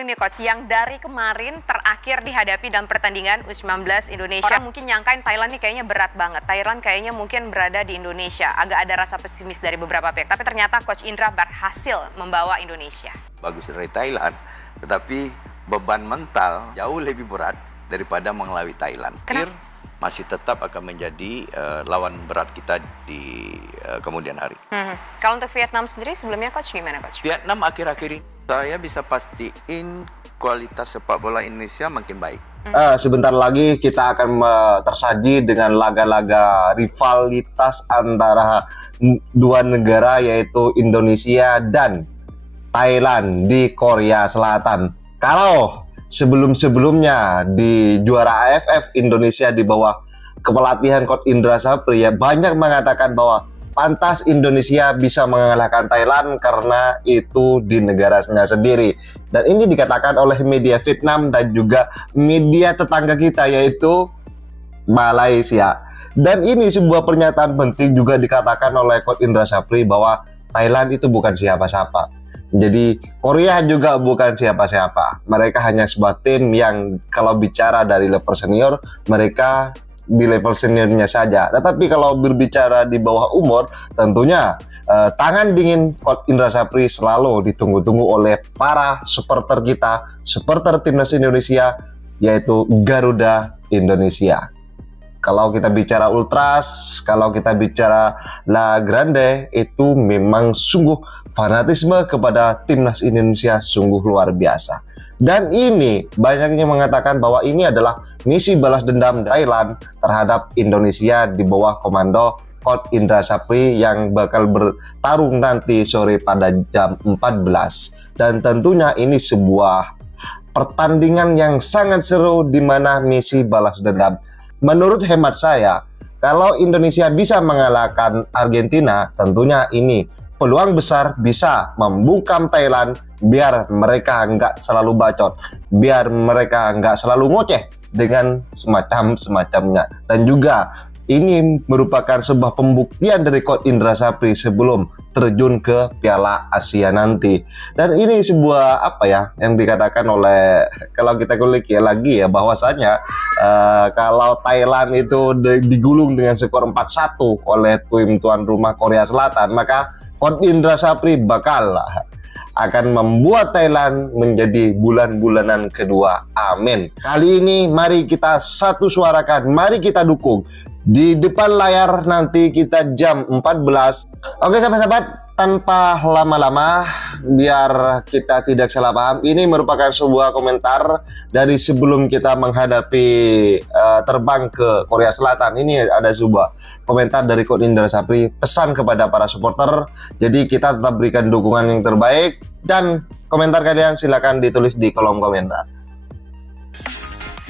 Ini coach, yang dari kemarin terakhir dihadapi dalam pertandingan U19 Indonesia. Orang mungkin nyangkain Thailand nih kayaknya berat banget. Thailand kayaknya mungkin berada di Indonesia. Agak ada rasa pesimis dari beberapa pihak. Tapi ternyata Coach Indra berhasil membawa Indonesia. Bagus dari Thailand, tetapi beban mental jauh lebih berat daripada mengelawai Thailand. Kenapa? Masih tetap akan menjadi lawan berat kita di kemudian hari. Kalau untuk Vietnam sendiri sebelumnya Coach gimana Coach? Vietnam akhir-akhir ini saya bisa pastiin kualitas sepak bola Indonesia makin baik. Sebentar lagi kita akan tersaji dengan laga-laga rivalitas antara dua negara yaitu Indonesia dan Thailand di Korea Selatan. Kalau sebelum-sebelumnya di juara AFF Indonesia di bawah kepelatihan Coach Indra Sapri ya banyak mengatakan bahwa pantas Indonesia bisa mengalahkan Thailand karena itu di negaranya sendiri. Dan ini dikatakan oleh media Vietnam dan juga media tetangga kita yaitu Malaysia. Dan ini sebuah pernyataan penting juga dikatakan oleh Coach Indra Sapri bahwa Thailand itu bukan siapa-siapa. Jadi Korea juga bukan siapa-siapa. Mereka hanya sebuah tim yang kalau bicara dari level senior, mereka di level seniornya saja. Tetapi kalau berbicara di bawah umur, tentunya tangan dingin Coach Indra Sapri selalu ditunggu-tunggu oleh para supporter kita, supporter timnas Indonesia, yaitu Garuda Indonesia. Kalau kita bicara Ultras, kalau kita bicara La Grande, itu memang sungguh fanatisme kepada timnas Indonesia sungguh luar biasa. Dan ini banyaknya mengatakan bahwa ini adalah misi balas dendam Thailand terhadap Indonesia di bawah komando Coach Indra Sapri yang bakal bertarung nanti sore pada jam 14. Dan tentunya ini sebuah pertandingan yang sangat seru di mana misi balas dendam. Menurut hemat saya, kalau Indonesia bisa mengalahkan Argentina, tentunya ini peluang besar bisa membungkam Thailand biar mereka nggak selalu bacot, biar mereka nggak selalu ngoceh dengan semacamnya. Dan juga ini merupakan sebuah pembuktian dari Coach Indra Sapri sebelum terjun ke Piala Asia nanti. Dan ini sebuah apa ya yang dikatakan oleh, kalau kita kulik ya lagi ya bahwasanya kalau Thailand itu digulung dengan skor 4-1 oleh tim tuan rumah Korea Selatan, maka Coach Indra Sapri bakal akan membuat Thailand menjadi bulan-bulanan kedua. Amin. Kali ini mari kita satu suarakan, mari kita dukung. Di depan layar nanti kita jam 14. Oke sahabat-sahabat, tanpa lama-lama biar kita tidak salah paham, ini merupakan sebuah komentar dari sebelum kita menghadapi terbang ke Korea Selatan. Ini ada sebuah komentar dari Coach Indra Sapri, pesan kepada para supporter. Jadi kita tetap berikan dukungan yang terbaik dan komentar kalian silakan ditulis di kolom komentar.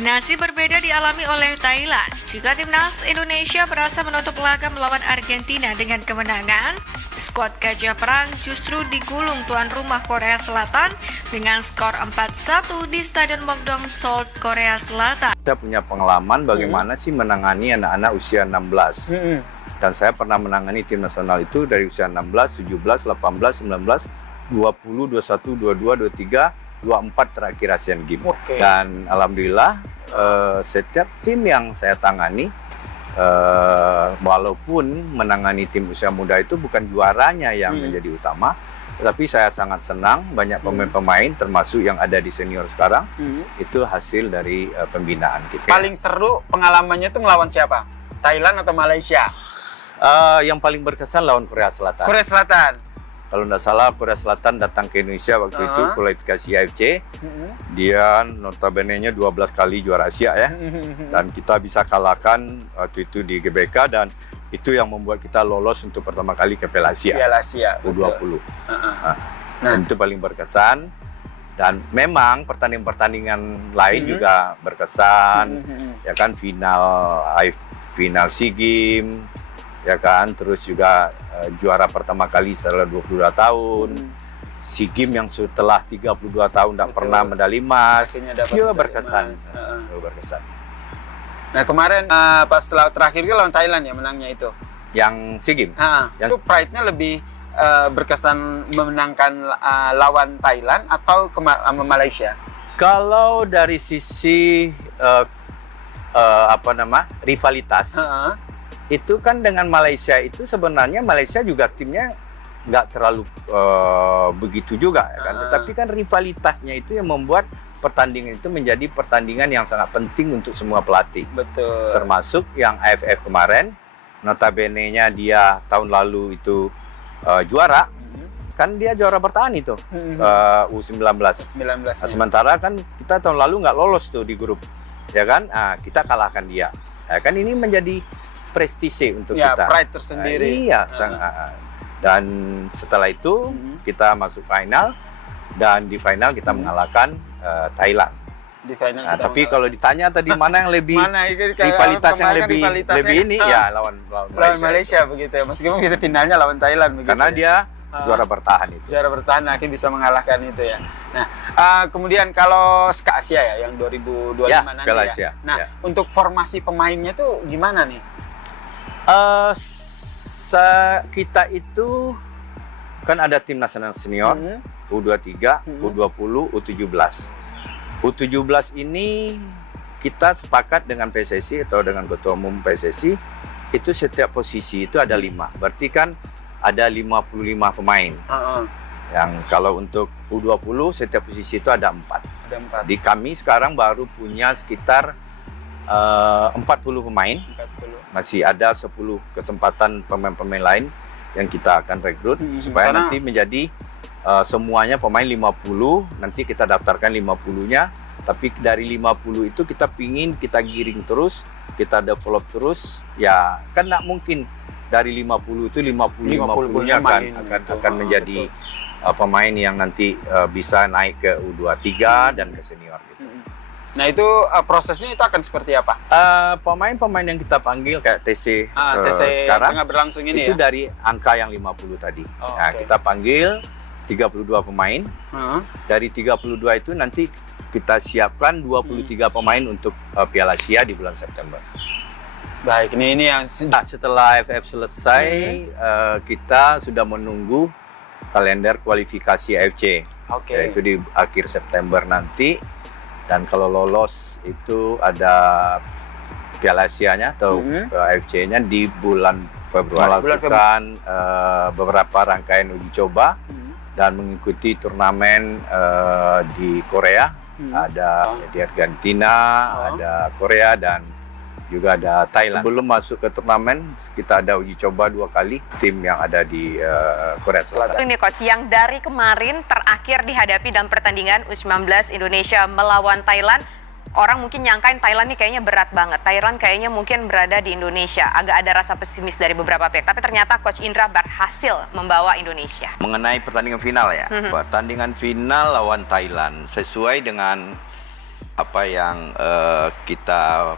Nasib berbeda dialami oleh Thailand. Jika timnas Indonesia berhasil menutup laga melawan Argentina dengan kemenangan, skuad Gajah Perang justru digulung tuan rumah Korea Selatan dengan skor 4-1 di Stadion Mokdong, Seoul, Korea Selatan. Saya punya pengalaman bagaimana sih menangani anak-anak usia 16. Dan saya pernah menangani tim nasional itu dari usia 16, 17, 18, 19, 20, 21, 22, 23, 24 terakhir Asian Games. Dan alhamdulillah setiap tim yang saya tangani walaupun menangani tim usia muda itu bukan juaranya yang menjadi utama, tetapi saya sangat senang banyak pemain-pemain termasuk yang ada di senior sekarang itu hasil dari pembinaan kita. Paling seru pengalamannya itu melawan siapa? Thailand atau Malaysia? Yang paling berkesan lawan Korea Selatan. Korea Selatan. Kalau tidak salah Korea Selatan datang ke Indonesia waktu itu kualifikasi AFC. Dia notabene-nya 12 kali juara Asia ya. Dan kita bisa kalahkan waktu itu di GBK dan itu yang membuat kita lolos untuk pertama kali ke Piala Asia. Piala Asia U20. Nah, itu paling berkesan. Dan memang pertandingan-pertandingan lain juga berkesan. Ya kan final SEA Games. Ya kan, terus juga juara pertama kali setelah 22 tahun. SEA Games yang setelah 32 tahun tidak pernah medali emas. Juga berkesan. Berkesan. Nah kemarin pas terakhir itu lawan Thailand ya menangnya itu. Yang SEA Games. Itu pride-nya lebih berkesan memenangkan lawan Thailand atau Malaysia? Kalau dari sisi rivalitas, itu kan dengan Malaysia itu sebenarnya Malaysia juga timnya nggak terlalu begitu juga, ya kan? Tetapi kan rivalitasnya itu yang membuat pertandingan itu menjadi pertandingan yang sangat penting untuk semua pelatih. Betul. Termasuk yang AFF kemarin, notabene-nya dia tahun lalu itu juara, kan dia juara bertahan itu U19. Nah, sementara kan kita tahun lalu nggak lolos tuh di grup, ya kan? Kita kalahkan dia, ya kan? Ini menjadi prestise untuk kita. Pride tersendiri. Iya, dan setelah itu kita masuk final, dan di final kita mengalahkan Thailand. Di final Nah, tapi kalau ditanya tadi mana yang lebih rivalitas yang lebih ini ya lawan Malaysia begitu ya. Meskipun kita finalnya lawan Thailand begitu. Karena dia juara bertahan itu. Juara bertahan akhirnya bisa mengalahkan itu ya. Nah, kemudian kalau Ska Asia ya yang 2025 nanti Piala ya. Asia, Nah, untuk formasi pemainnya tuh gimana nih? Kita itu kan ada tim nasional senior, U23, U20, U17. U17 ini kita sepakat dengan PSSI atau dengan Ketua Umum PSSI, itu setiap posisi itu ada 5. Berarti kan ada 55 pemain. Yang kalau untuk U20 setiap posisi itu ada 4. Ada 4. Di kami sekarang baru punya sekitar 40 pemain. 40. Masih ada 10 kesempatan pemain-pemain lain yang kita akan rekrut supaya nanti menjadi semuanya pemain 50, nanti kita daftarkan 50-nya, tapi dari 50 itu kita pingin kita giring terus, kita develop terus, ya kan nggak mungkin dari 50 itu 50-nya akan menjadi pemain yang nanti bisa naik ke U23 dan ke senior gitu. Nah itu prosesnya itu akan seperti apa? Pemain-pemain yang kita panggil kayak TC, TC sekarang tengah berlangsung ini itu ya? dari angka yang 50 tadi. Nah, kita panggil 32 pemain. Dari 32 itu nanti kita siapkan 23 pemain untuk Piala Asia di bulan September. Baik, ini yang setelah AFF selesai, kita sudah menunggu kalender kualifikasi AFC. Yaitu di akhir September nanti. Dan kalau lolos itu ada Piala Asia-nya atau AFC-nya di bulan Februari. Melakukan beberapa rangkaian uji coba dan mengikuti turnamen di Korea. Ada di Argentina, ada Korea, dan juga ada Thailand. Belum masuk ke turnamen, kita ada uji coba 2 kali tim yang ada di Korea Selatan. Ini coach, yang dari kemarin terakhir dihadapi dalam pertandingan U19 Indonesia melawan Thailand, orang mungkin nyangkain Thailand nih kayaknya berat banget. Thailand kayaknya mungkin berada di Indonesia. Agak ada rasa pesimis dari beberapa pihak. Tapi ternyata Coach Indra berhasil membawa Indonesia. Mengenai pertandingan final ya, pertandingan final lawan Thailand sesuai dengan apa yang kita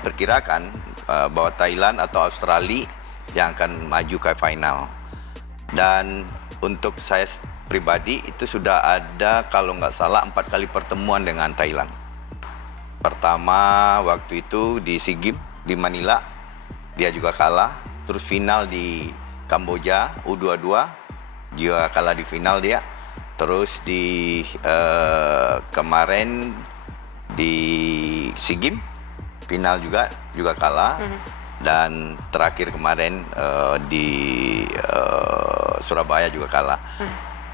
perkirakan bahwa Thailand atau Australia yang akan maju ke final. Dan untuk saya pribadi itu sudah ada kalau nggak salah 4 kali pertemuan dengan Thailand. Pertama waktu itu di SEA Games di Manila, dia juga kalah. Terus final di Kamboja U22, dia kalah di final dia. Terus di kemarin di SEA Games final juga kalah. Dan terakhir kemarin di Surabaya juga kalah.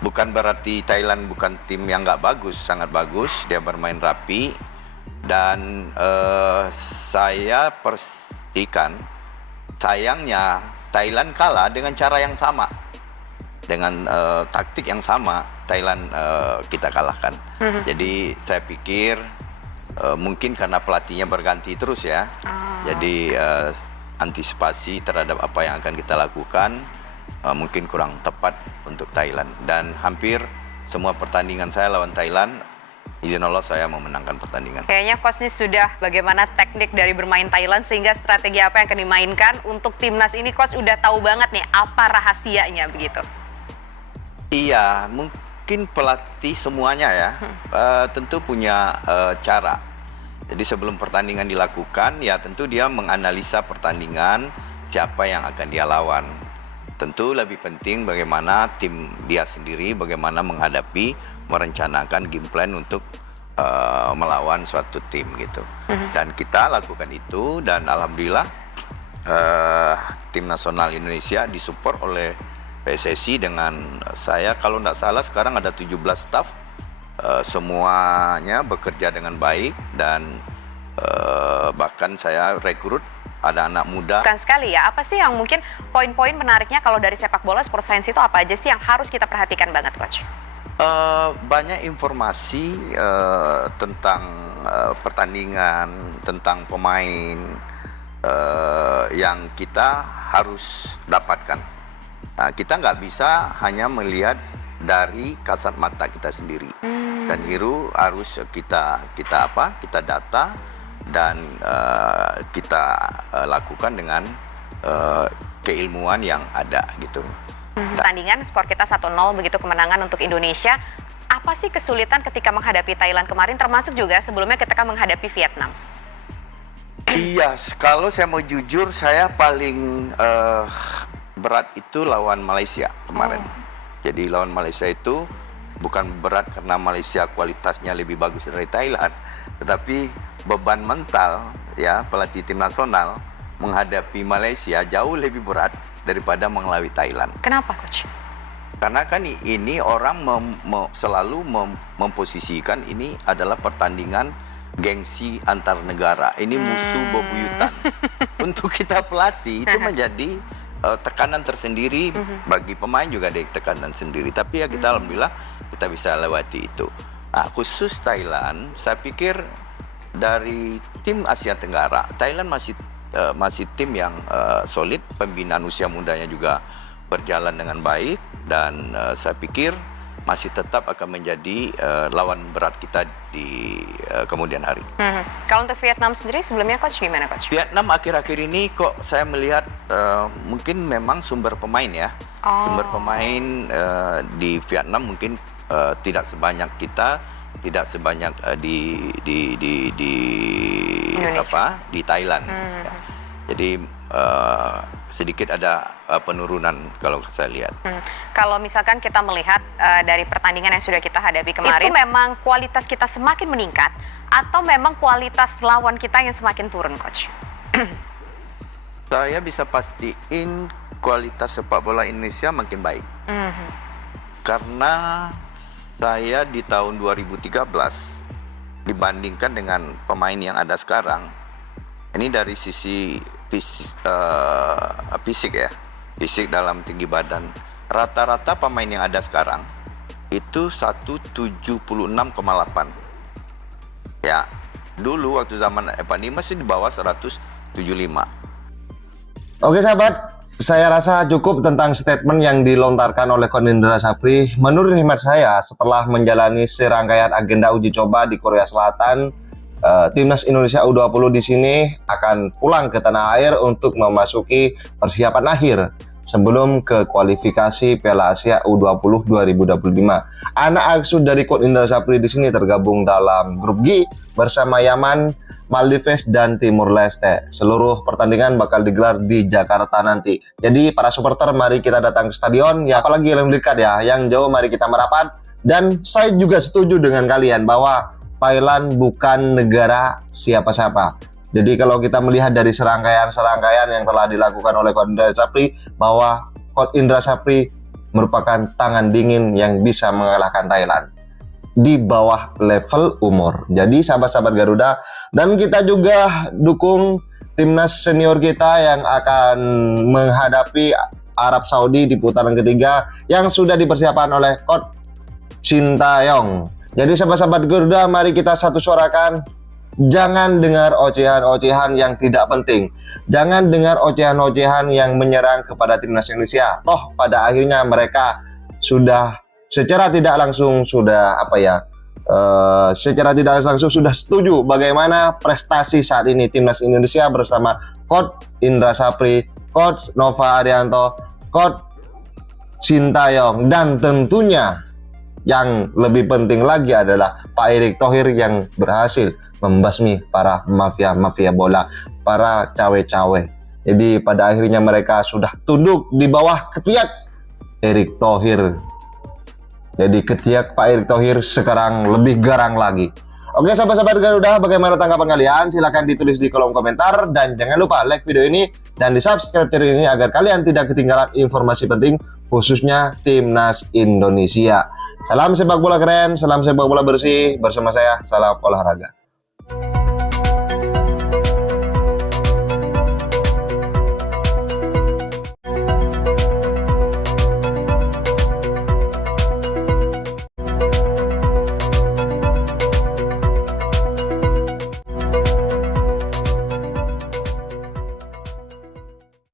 Bukan berarti Thailand bukan tim yang nggak bagus, sangat bagus. Dia bermain rapi. Dan saya pastikan sayangnya Thailand kalah dengan cara yang sama, dengan taktik yang sama. Thailand kita kalahkan. Jadi saya pikir mungkin karena pelatihnya berganti terus ya. Jadi antisipasi terhadap apa yang akan kita lakukan mungkin kurang tepat untuk Thailand. Dan hampir semua pertandingan saya lawan Thailand, izin Allah saya memenangkan pertandingan. Kayaknya Coach ini sudah bagaimana teknik dari bermain Thailand sehingga strategi apa yang akan dimainkan untuk timnas ini. Coach udah tahu banget nih apa rahasianya begitu. Iya, mungkin pelatih semuanya ya tentu punya cara. Jadi sebelum pertandingan dilakukan ya tentu dia menganalisa pertandingan, siapa yang akan dia lawan. tentu lebih penting bagaimana tim dia sendiri, bagaimana menghadapi, merencanakan game plan untuk melawan suatu tim gitu. Dan kita lakukan itu, dan alhamdulillah tim nasional Indonesia disupport oleh PSSI dengan saya, kalau tidak salah sekarang ada 17 staf, semuanya bekerja dengan baik, dan bahkan saya rekrut ada anak muda. Bukan sekali ya, apa sih yang mungkin poin-poin menariknya kalau dari sepak bola sport science itu apa aja sih yang harus kita perhatikan banget, Coach? Banyak informasi tentang pertandingan, tentang pemain yang kita harus dapatkan. Nah, kita nggak bisa hanya melihat dari kasat mata kita sendiri, dan itu harus kita data dan kita lakukan dengan keilmuan yang ada gitu. Pertandingan skor kita 1-0 begitu kemenangan untuk Indonesia. Apa sih kesulitan ketika menghadapi Thailand kemarin, termasuk juga sebelumnya ketika menghadapi Vietnam? Iya, kalau saya mau jujur, saya paling berat itu lawan Malaysia kemarin. Jadi lawan Malaysia itu bukan berat karena Malaysia kualitasnya lebih bagus dari Thailand, tetapi beban mental ya pelatih tim nasional menghadapi Malaysia jauh lebih berat daripada mengelawai Thailand. Kenapa, Coach? Karena kan ini orang selalu memposisikan ini adalah pertandingan gengsi antar negara. Ini musuh bebuyutan. Untuk kita pelatih itu menjadi tekanan tersendiri, bagi pemain juga ada tekanan sendiri. Tapi ya kita alhamdulillah kita bisa lewati itu. Nah, khusus Thailand, saya pikir dari tim Asia Tenggara, Thailand masih tim yang solid, pembinaan usia mudanya juga berjalan dengan baik, dan saya pikir masih tetap akan menjadi lawan berat kita di kemudian hari. Kalau untuk Vietnam sendiri sebelumnya, Coach, gimana, Coach? Vietnam akhir-akhir ini kok saya melihat mungkin memang sumber pemain ya, sumber pemain di Vietnam mungkin tidak sebanyak kita, tidak sebanyak di Thailand. Ya. Jadi sedikit ada penurunan kalau saya lihat. Kalau misalkan kita melihat dari pertandingan yang sudah kita hadapi kemarin, itu memang kualitas kita semakin meningkat atau memang kualitas lawan kita yang semakin turun, Coach? Saya bisa pastiin kualitas sepak bola Indonesia makin baik. Karena saya di tahun 2013 dibandingkan dengan pemain yang ada sekarang, ini dari sisi fisik ya, fisik dalam tinggi badan, rata-rata pemain yang ada sekarang itu 176,8. Ya, dulu waktu zaman Evan Dimas masih di bawah 175. Oke sahabat, saya rasa cukup tentang statement yang dilontarkan oleh Coach Indra Sapri. Menurut hemat saya, setelah menjalani serangkaian agenda uji coba di Korea Selatan, Timnas Indonesia U20 di sini akan pulang ke tanah air untuk memasuki persiapan akhir sebelum ke kualifikasi Piala Asia U20 2025. Anak asuh dari Coach Indra Sapri di sini tergabung dalam grup G bersama Yaman, Maldives, dan Timur Leste. Seluruh pertandingan bakal digelar di Jakarta nanti. Jadi para supporter, mari kita datang ke stadion. Ya, apalagi yang dekat ya, yang jauh mari kita merapat. Dan saya juga setuju dengan kalian bahwa Thailand bukan negara siapa-siapa. Jadi kalau kita melihat dari serangkaian yang telah dilakukan oleh Coach Indra Sapri, bahwa Coach Indra Sapri merupakan tangan dingin yang bisa mengalahkan Thailand di bawah level umur. Jadi sahabat-sahabat Garuda, dan kita juga dukung timnas senior kita yang akan menghadapi Arab Saudi di putaran ketiga yang sudah dipersiapkan oleh Coach Sintayong. Jadi sahabat-sahabat Garuda, mari kita satu suarakan, jangan dengar ocehan-ocehan yang tidak penting. Jangan dengar ocehan-ocehan yang menyerang kepada timnas Indonesia. Toh pada akhirnya mereka sudah secara tidak langsung secara tidak langsung sudah setuju bagaimana prestasi saat ini timnas Indonesia bersama Coach Indra Sapri, Coach Nova Arianto, Coach Sintayong, dan tentunya yang lebih penting lagi adalah Pak Erick Thohir yang berhasil membasmi para mafia bola, para cawe-cawe. Jadi pada akhirnya mereka sudah tunduk di bawah ketiak Erick Thohir. Jadi ketiak Pak Erick Thohir sekarang lebih garang lagi. Oke sahabat-sahabat Garuda, bagaimana tanggapan kalian? Silahkan ditulis di kolom komentar. Dan jangan lupa like video ini dan di subscribe channel ini agar kalian tidak ketinggalan informasi penting khususnya Timnas Indonesia. Salam sepak bola keren, salam sepak bola bersih. Bersama saya, salam olahraga.